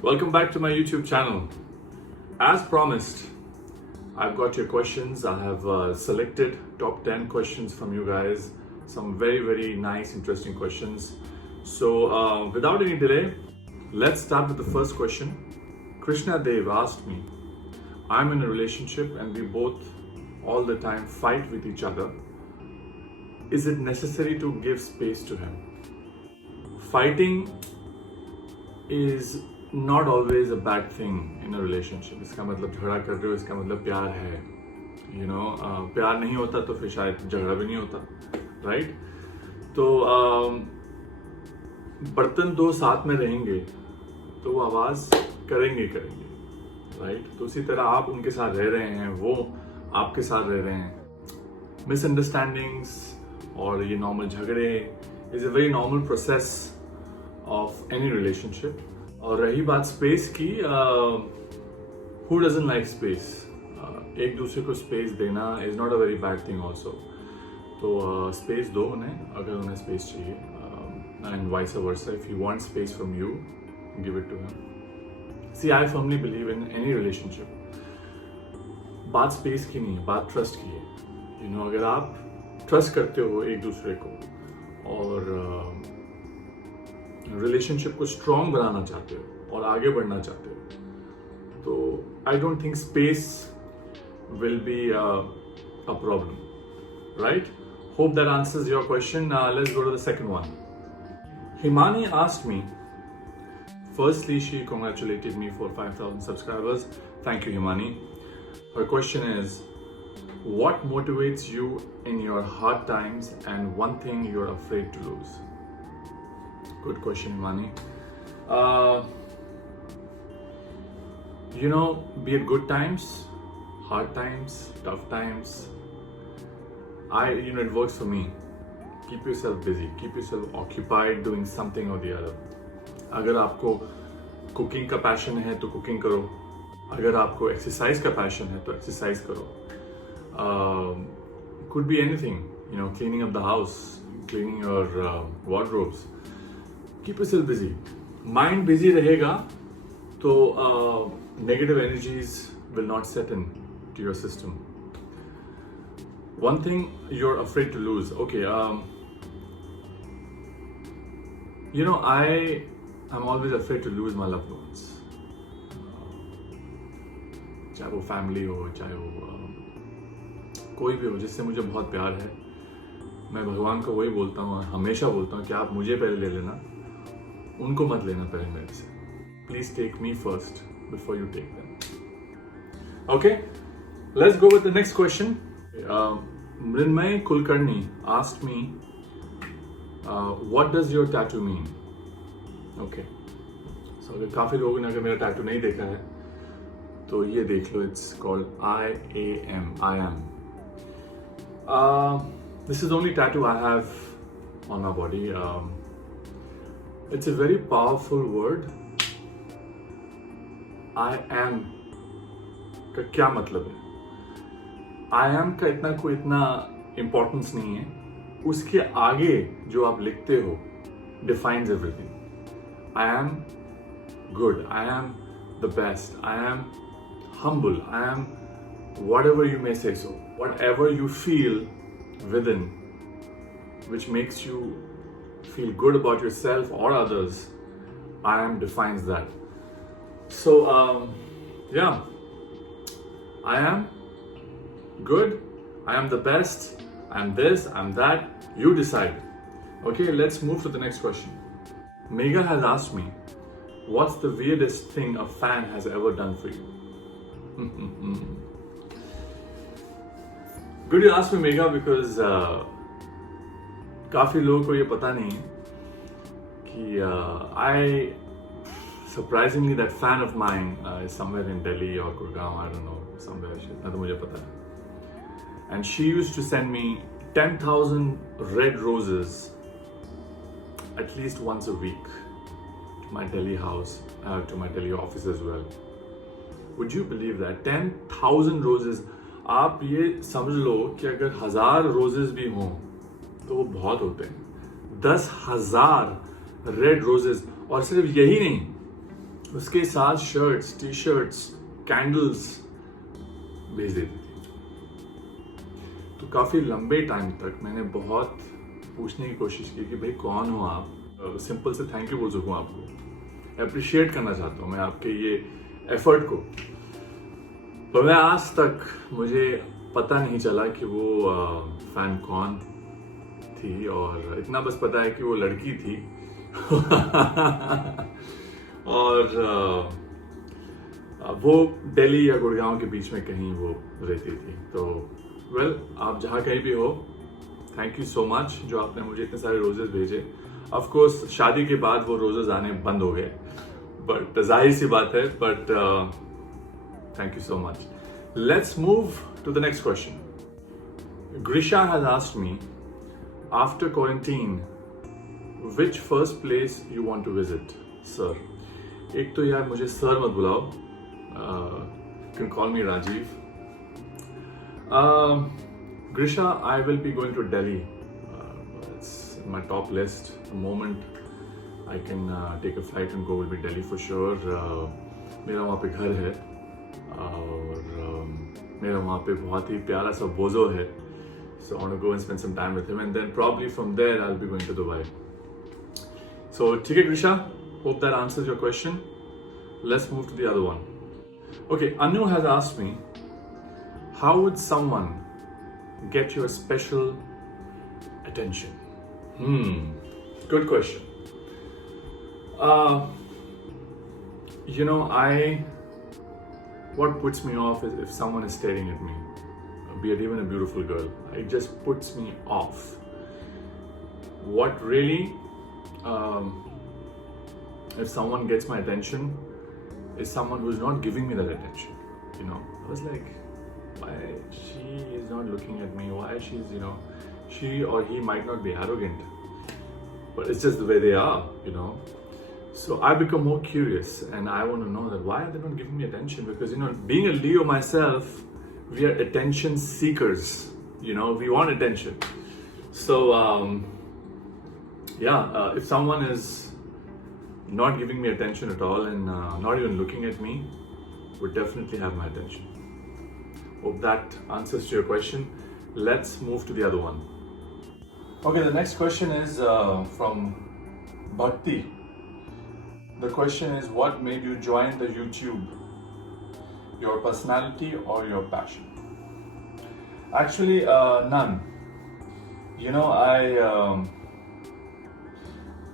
Welcome back to my YouTube channel. As promised, I've got your questions. I have selected top 10 questions from you guys. Some very nice, interesting questions. So without any delay, let's start with the first question. Krishna Dev asked me, I'm in a relationship and we both all the time fight with each other. Is it necessary to give space to him? Fighting is not always a bad thing in a relationship. इसका मतलब झगड़ा कर रहे हो, इसका मतलब प्यार है. You know, प्यार नहीं होता तो फिर शायद झगड़ा भी नहीं होता, right? तो बर्तन दो साथ में रहेंगे तो वो आवाज करेंगे, right? तो उसी तरह आप उनके साथ रह रहे हैं, वो आपके साथ रह रहे हैं. Misunderstandings और ये normal झगड़े is a very normal process of any relationship. और रही बात स्पेस की, who doesn't like space? एक दूसरे को स्पेस देना is not a very bad thing also. तो स्पेस दो उन्हें अगर उन्हें स्पेस चाहिए, and vice versa. If he wants space from you, give it to him. See, I firmly believe in any relationship. बात स्पेस की नहीं है, बात ट्रस्ट की है. You know, अगर आप ट्रस्ट करते हो एक दूसरे को और रिलेशनशिप को स्ट्रॉन्ग बनाना चाहते हो और आगे बढ़ना चाहते हो, तो I don't think space will be a problem, right? Hope that answers your question. Let's go to the second one. Himani asked me, firstly she congratulated me for 5,000 subscribers. Thank you, Himani. Her question is, what motivates you in your hard times and one thing you're afraid to lose? Good question, Himani. You know, be it good times, hard times, tough times, it works for me. Keep yourself busy, keep yourself occupied doing something or the other. अगर आपको cooking का passion है तो cooking करो, अगर आपको exercise का passion है तो एक्सरसाइज करो. Could be anything, cleaning up the house, cleaning your wardrobes. Keep yourself busy. Mind busy रहेगा तो negative energies will not set in to your system. One thing you're afraid to lose. Okay, I'm always afraid to lose my loved ones. चाहे वो family हो, चाहे वो कोई भी हो जिससे मुझे बहुत प्यार है. मैं भगवान को वही बोलता हूँ, हमेशा बोलता हूँ कि आप मुझे पहले ले लेना, उनको मत लेना पहले मेरे से. Please take me first before you take them. Okay, let's go with the next question. Mrunmay Kulkarni asked me, what does your tattoo mean? Okay, so अगर काफी लोगों ने अगर मेरा टैटू नहीं देखा है तो ये देख लो. It's called IAM. I am. This is the only tattoo I have on my body. It's a very powerful word. I am का क्या मतलब है? I am का इतना importance नहीं है. उसके आगे जो आप लिखते हो defines everything. I am good. I am the best. I am humble. I am whatever you may say so. Whatever you feel within, which makes you feel good about yourself or others, I am defines that. So yeah, I am good, I am the best, I am this, I am that. You decide. Okay, let's move to the next question. Megha has asked me, what's the weirdest thing a fan has ever done for you? Good you asked me, Megha, because काफी लोगों को ये पता नहीं है कि surprisingly that fan of mine is somewhere in Delhi or Gurgaon, I don't know, somewhere. इतना तो मुझे पता है. And she used to send me 10,000 red roses at least once a week to my Delhi house, to my Delhi office as well. Would you believe that? 10,000 roses. आप ये समझ लो कि अगर 1,000 रोजेस भी हों तो वो बहुत होते हैं. 10,000 रेड रोजेस. और सिर्फ यही नहीं, उसके साथ शर्ट्स, टी शर्ट्स, कैंडल्स भेज देती थी। तो काफ़ी लंबे टाइम तक मैंने बहुत पूछने की कोशिश की कि भाई कौन हो आप, सिंपल से थैंक यू बोल सकूँ आपको, अप्रिशिएट करना चाहता हूँ मैं आपके ये एफर्ट को। पर मैं आज तक मुझे पता नहीं चला कि वो फैन कौन थी, और इतना बस पता है कि वो लड़की थी और वो दिल्ली या गुड़गांव के बीच में कहीं वो रहती थी। तो वेल, आप जहाँ कहीं भी हो, थैंक यू सो मच जो आपने मुझे इतने सारे रोजेस भेजे। ऑफ कोर्स शादी के बाद वो रोजेस आने बंद हो गए, बट जाहिर सी बात है, but thank you so much. Let's move to the next question. Grisha has asked me, after quarantine, which first place you want to visit, sir? एक तो यार मुझे सर मत बुलाओ, you can call me Rajiv. Grisha, I will be going to Delhi. It's in my top list. The moment I can take a flight and go will be Delhi for sure. मेरा वहाँ पे घर है और मेरा वहाँ पे बहुत ही प्यारा सा बोझो है, so I want to go and spend some time with him, and then probably from there I'll be going to Dubai. So ठीक है Grisha, hope that answers your question. Let's move to the other one. Okay, Anu has asked me, how would someone get your special attention? Good question. What puts me off is if someone is staring at me, be it even a beautiful girl. It just puts me off. What really, if someone gets my attention, is someone who's not giving me that attention. I was like, why she is not looking at me? Why she's, she or he might not be arrogant, but it's just the way they are, So I become more curious and I want to know that why are they not giving me attention? Because, being a Leo myself, we are attention seekers, we want attention. So, if someone is not giving me attention at all and not even looking at me, would definitely have my attention. Hope that answers to your question. Let's move to the other one. Okay, the next question is from Bhakti. The question is, what made you join the YouTube? Your personality or your passion? Actually, none. I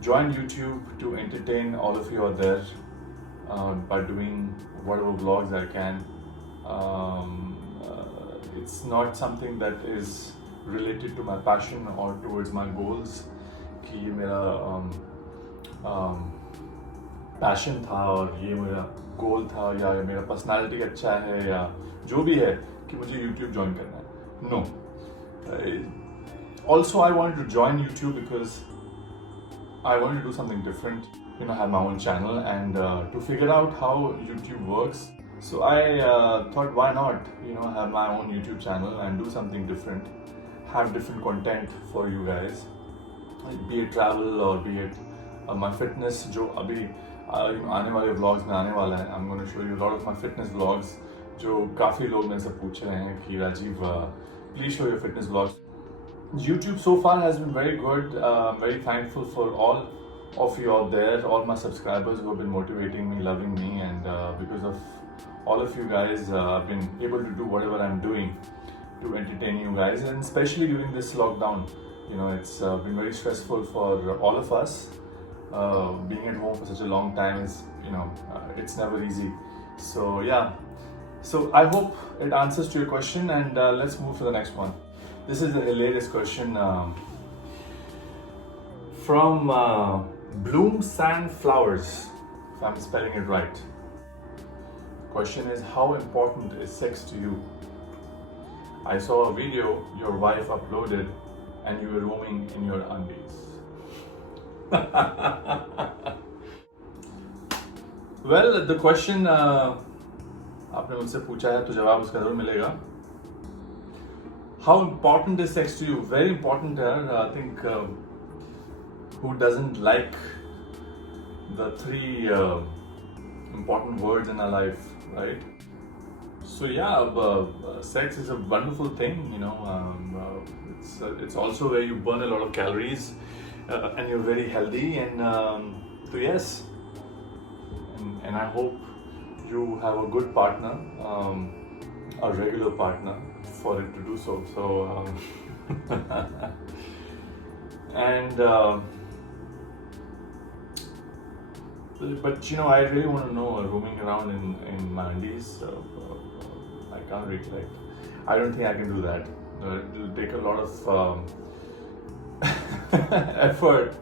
joined YouTube to entertain all of you out there by doing whatever vlogs I can. It's not something that is related to my passion or towards my goals. कि ये मेरा passion था और ये मेरा गोल था, या मेरा पर्सनालिटी अच्छा है, या जो भी है कि मुझे YouTube ज्वाइन करना है. No. Also, I wanted to join YouTube because I wanted to do something different. I have my own channel, and to figure out how YouTube works. So I thought, why not, have my own YouTube channel and do something different, have different content for you guys, be it travel or be it my fitness. जो अभी आने वाले vlogs में आने वाला है, I'm going to show you a lot of my fitness vlogs. जो काफ़ी लोग मेरे से पूछ रहे हैं कि Rajiv, please show your fitness vlogs. YouTube so far has been very good. I'm very thankful for all of you out there, all my subscribers who have been motivating me, loving me, and because of all of you guys, I've been able to do whatever I'm doing to entertain you guys, and especially during this lockdown. It's been very stressful for all of us. Being at home for such a long time is, it's never easy. So yeah, so I hope it answers to your question, and let's move to the next one. This is a hilarious question from Bloom Sand Flowers, if I'm spelling it right. Question is, how important is sex to you? I saw a video your wife uploaded and you were roaming in your undies. Well, the question आपने मुझसे पूछा है तो जवाब उसका जरूर मिलेगा. How important is sex to you? Very important. I think who doesn't like the three important words in our life, right? So yeah, sex is a wonderful thing, you know. It's also where you burn a lot of calories, and you're very healthy. And so yes, and I hope you have a good partner, a regular partner, for it to do so. So and but you know, I really want to know, roaming around in my undies. I can't really, like, I don't think I can do that. It'll take a lot of effort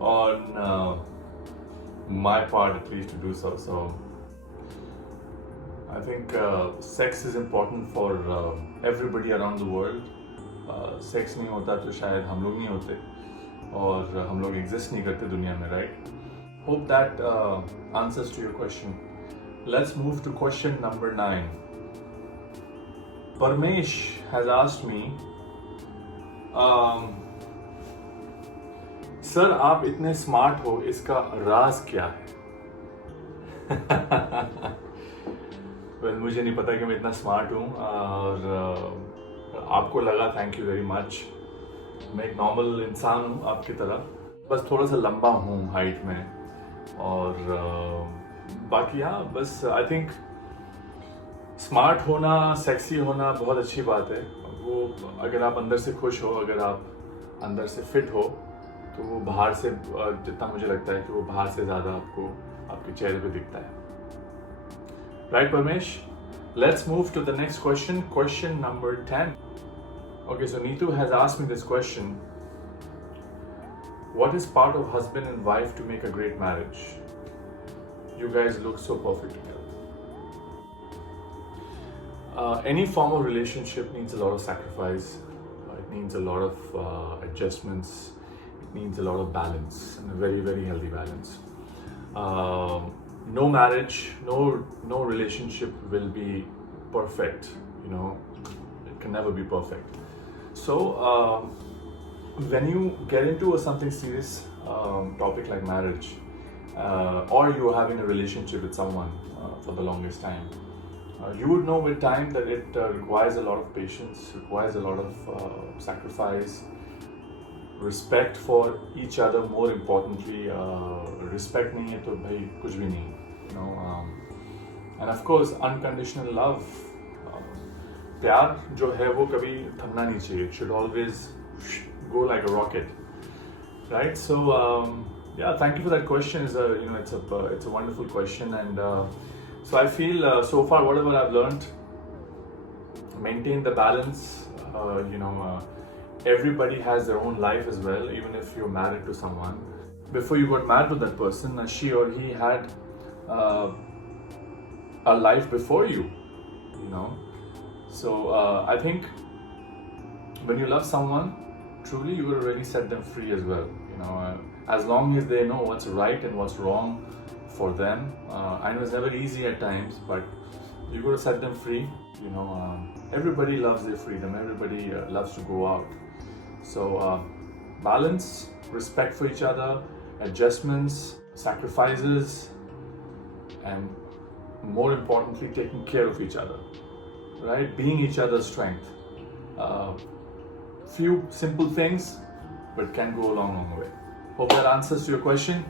on my part, at least, to do so. So I think sex is important for everybody around the world. Sex नहीं होता तो शायद हम लोग नहीं होते और हम लोग एग्जिस्ट नहीं करते दुनिया में, right? Hope that answers to your question. Let's move to question number 9. Parmesh has asked me, sir आप इतने स्मार्ट हो, इसका राज क्या है? Well, मुझे नहीं पता कि मैं इतना स्मार्ट हूँ, और आपको लगा, थैंक यू वेरी मच. मैं एक नॉर्मल इंसान हूँ आपकी तरह, बस थोड़ा सा लंबा हूँ हाइट में, और बाकी हाँ, बस आई थिंक स्मार्ट होना, सेक्सी होना बहुत अच्छी बात है. वो अगर आप अंदर से खुश हो, अगर आप अंदर से फिट हो, तो वो बाहर से, जितना मुझे लगता है कि वो बाहर से ज़्यादा आपको आपके चेहरे पे दिखता है. Right Paramesh? Let's move to the next question, question number 10. Okay, so Neetu has asked me this question. What is part of husband and wife to make a great marriage? You guys look so perfect together. Any form of relationship needs a lot of sacrifice. It needs a lot of adjustments. It needs a lot of balance, and a very, very healthy balance. No marriage, no relationship will be perfect. You know, it can never be perfect. So when you get into something serious, topic like marriage, or you're having a relationship with someone for the longest time, you would know with time that it requires a lot of patience, requires a lot of sacrifice, respect for each other. More importantly, respect नहीं है तो भाई कुछ भी नहीं, you know. And of course, unconditional love. प्यार जो है वो कभी थमना नहीं चाहिए. It should always go like a rocket, right? So yeah, thank you for that question. It's a wonderful question, and so I feel so far whatever I've learned, maintain the balance. Everybody has their own life as well, even if you're married to someone. Before you got married to that person, she or he had a life before you, you know. So I think when you love someone, truly you will really set them free as well, you know. As long as they know what's right and what's wrong for them. I know it's never easy at times, but you got to set them free, you know. Everybody loves their freedom, everybody loves to go out. So balance, respect for each other, adjustments, sacrifices, and more importantly, taking care of each other, right? Being each other's strength. Few simple things, but can go a long, long way. Hope that answers to your question.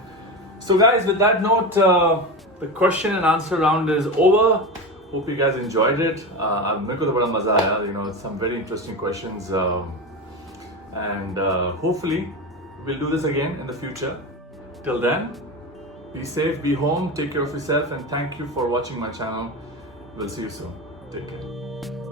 So guys, with that note, the question and answer round is over. Hope you guys enjoyed it. मेरे को तो बड़ा मजा आया, you know, some very interesting questions, and hopefully we'll do this again in the future. Till then, be safe, be home, take care of yourself, and thank you for watching my channel. We'll see you soon. Take care.